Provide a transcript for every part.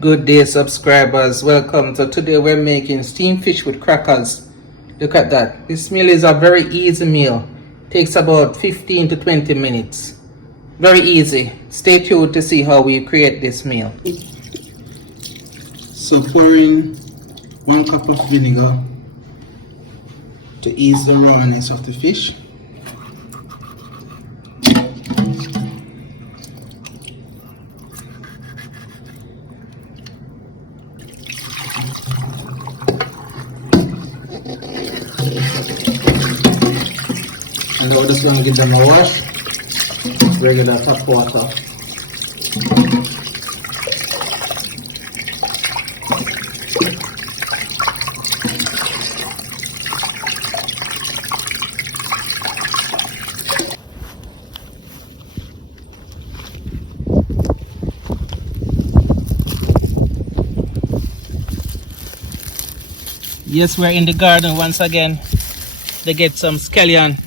Good day, subscribers. Welcome. So today we're making steamed fish with crackers. Look at that. This meal is a very easy meal. Takes about 15 to 20 minutes. Very easy. Stay tuned to see how we create this meal. So pour in 1 cup of vinegar to ease the rawness of the fish. And now we're just going to give them a wash. Regular tap water. Yes, we're in the garden once again. They get some scallion.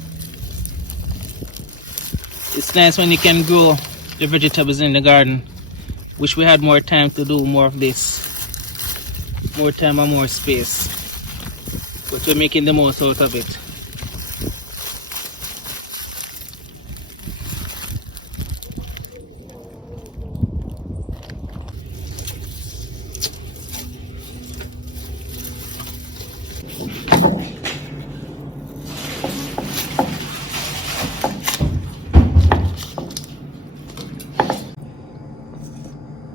It's nice when you can grow the vegetables in the garden. Wish we had more time to do more of this. More time and more space. But we're making the most out of it.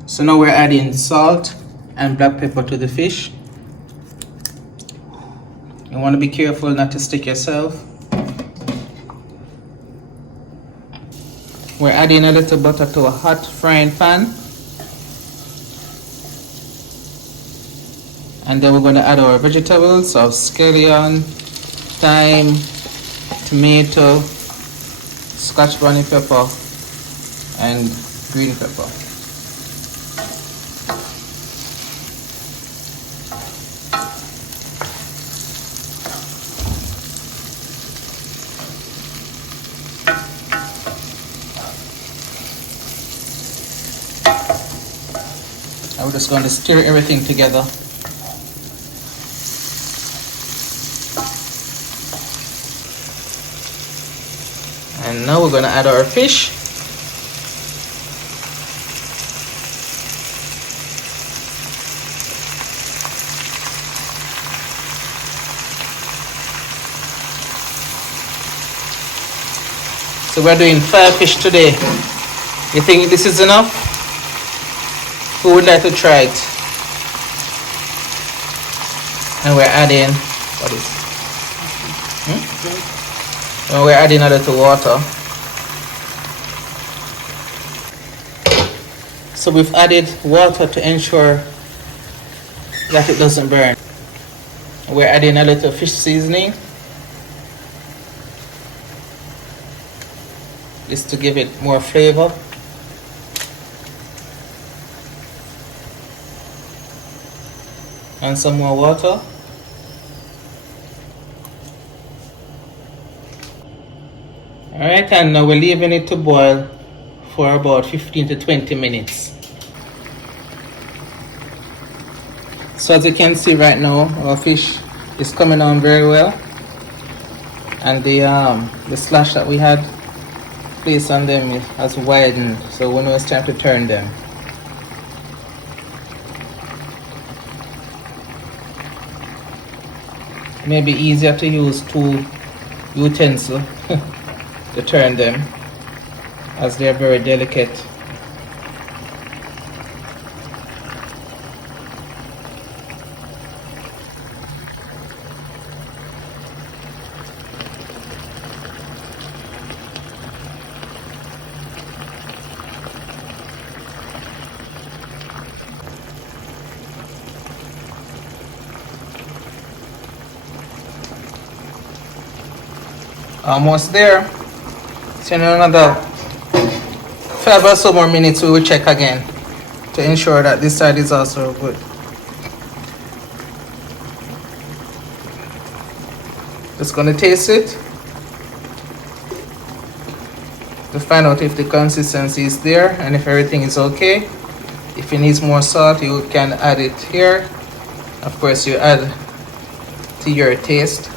So now we're adding salt and black pepper to the fish. You want to be careful not to stick yourself. We're adding a little butter to a hot frying pan. And then we're going to add our vegetables of scallion, thyme, tomato, scotch bonnet pepper, and green pepper. And we're just going to stir everything together. And now we're going to add our fish. So we're doing 5 fish today. You think this is enough? Who would like to try it? And we're adding, what is it? And we're adding a little water. So we've added water to ensure that it doesn't burn. We're adding a little fish seasoning. Just to give it more flavor. And some more water. Alright, and now we're leaving it to boil for about 15 to 20 minutes. So as you can see right now, our fish is coming on very well. And the slash that we had placed on them has widened, so we know it's time to turn them. It may be easier to use 2 utensils to turn them, as they are very delicate. Almost there. So in another 5 or so more minutes we will check again to ensure that this side is also good. Just gonna taste it to find out if the consistency is there, and if everything is okay, If it needs more salt, you can add it here. Of course, you add to your taste.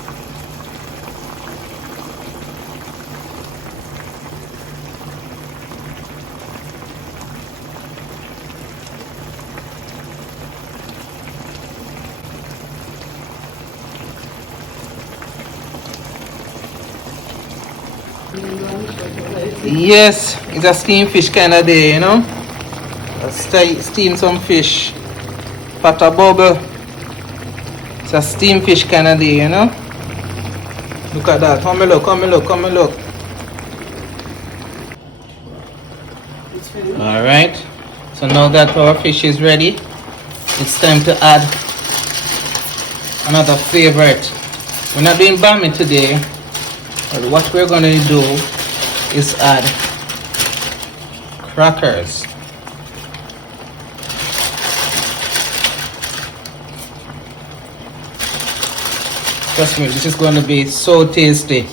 Yes, it's a steamed fish kind of day, you know. Steam some fish, pot a bubble. It's a steamed fish kind of day, you know. Look at that. Come and look, come and look, come and look. Alright, so now that our fish is ready, it's time to add another favorite. We're not doing bami today, but what we're going to do is add crackers. Trust me, this is going to be so tasty.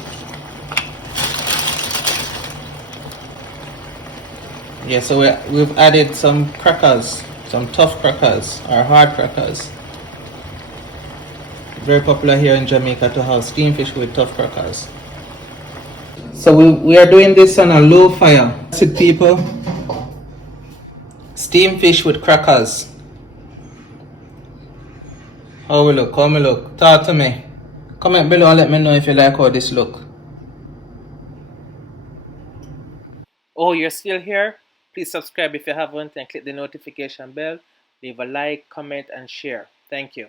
Yeah, so we've added some crackers, some tough crackers or hard crackers. Very popular here in Jamaica to have steamed fish with tough crackers. So we are doing this on a low fire. That's it, people. Steamed fish with crackers. How we look? How me look? Talk to me. Comment below and let me know if you like how this look. Oh, you're still here? Please subscribe if you haven't and click the notification bell. Leave a like, comment and share. Thank you.